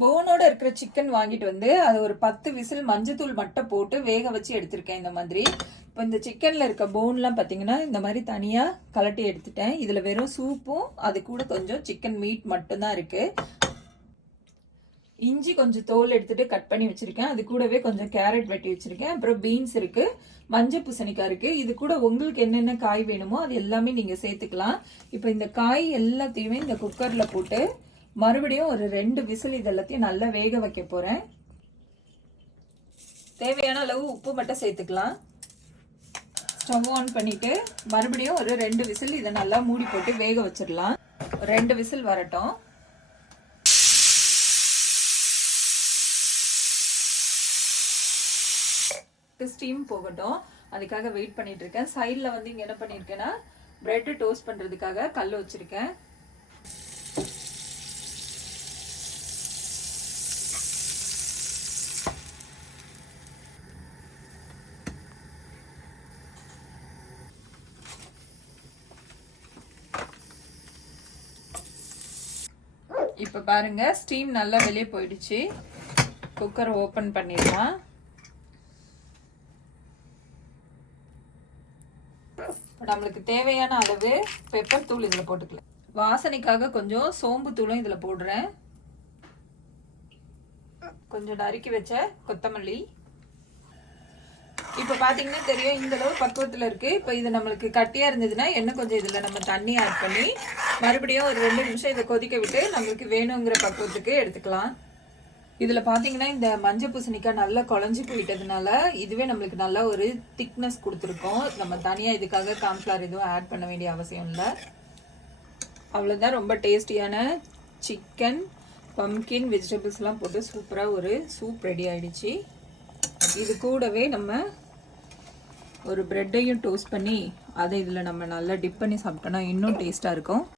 போனோட இருக்கிற சிக்கன் வாங்கிட்டு வந்து அது ஒரு 10 விசில் மஞ்சத்தூள் மட்டும் போட்டு வேக வச்சு எடுத்திருக்கேன் இந்த மாதிரி. இப்போ இந்த சிக்கன்ல இருக்க போன்லாம் பார்த்தீங்கன்னா இந்த மாதிரி தனியா கலட்டி எடுத்துட்டேன். இதுல வெறும் சூப்பும் அது கூட கொஞ்சம் சிக்கன் மீட் மட்டும்தான் இருக்கு. இஞ்சி கொஞ்சம் தோல் எடுத்துட்டு கட் பண்ணி வச்சிருக்கேன். அது கூடவே கொஞ்சம் கேரட் வெட்டி வச்சிருக்கேன். அப்புறம் பீன்ஸ் இருக்கு, மஞ்சள் பூசணிக்காய் இருக்கு. இது கூட உங்களுக்கு என்னென்ன காய் வேணுமோ அது எல்லாமே நீங்க சேர்த்துக்கலாம். இப்போ இந்த காய் எல்லாத்தையுமே இந்த குக்கர்ல போட்டு மறுபடியும் ஒரு 2 விசில் இது எல்லாத்தையும் நல்லா வேக வைக்க போறேன். தேவையான அளவு உப்பு மட்டும் சேர்த்துக்கலாம். ஸ்டவ் ஆன் பண்ணிட்டு மறுபடியும் ஒரு 2 விசில் இதை நல்லா மூடி போட்டு வேக வச்சிடலாம். 2 விசில் வரட்டும். ஸ்டீம் போகட்டும், அதுக்காக வெயிட் பண்ணிட்டு இருக்கேன். சைடில் வந்து இங்கே என்ன பண்ணியிருக்கேன்னா பிரெட் டோஸ்ட் பண்ணுறதுக்காக கல் வச்சிருக்கேன். இப்போ பாருங்க ஸ்டீம் நல்லா வெளியே போயிடுச்சு. குக்கர் ஓப்பன் பண்ணிடலாம். நம்மளுக்கு தேவையான அளவு பெப்பர் தூள் இதுல போட்டுக்கலாம். வாசனைக்காக கொஞ்சம் சோம்பு தூளும் இதுல போடுறேன். கொஞ்சம் நறுக்கி வச்ச கொத்தமல்லி. இப்ப பாத்தீங்கன்னா தெரியும் இந்த அளவு பக்குவத்துல இருக்கு. இப்ப இது நம்மளுக்கு கட்டியா இருந்ததுன்னா என்ன கொஞ்சம் இதுல நம்ம தண்ணி ஆட் பண்ணி மறுபடியும் ஒரு 2 நிமிஷம் இதை கொதிக்க விட்டு நம்மளுக்கு வேணுங்கிற பக்குவத்துக்கு எடுத்துக்கலாம். இதுல பாத்தீங்கன்னா இந்த மஞ்சள் பூசணிக்காய் நல்லா குழஞ்சி போயிட்டதுனால இதுவே நம்மளுக்கு நல்ல ஒரு திக்னஸ் கொடுத்துருக்கோம். நம்ம தனியா இதுக்காக கார்ன்ஃபிளவர் எதுவும் ஆட் பண்ண வேண்டிய அவசியம் இல்லை. அவ்வளவுதான். ரொம்ப டேஸ்டியான சிக்கன் பம்கின் வெஜிடபிள்ஸ் எல்லாம் போட்டு சூப்பரா ஒரு சூப் ரெடி ஆயிடுச்சு. இது கூடவே நம்ம ஒரு பிரெட்டையும் டோஸ்ட் பண்ணி அதை இதுல நம்ம நல்லா டிப் பண்ணி சாப்பிட்டோம்னா இன்னும் டேஸ்டா இருக்கும்.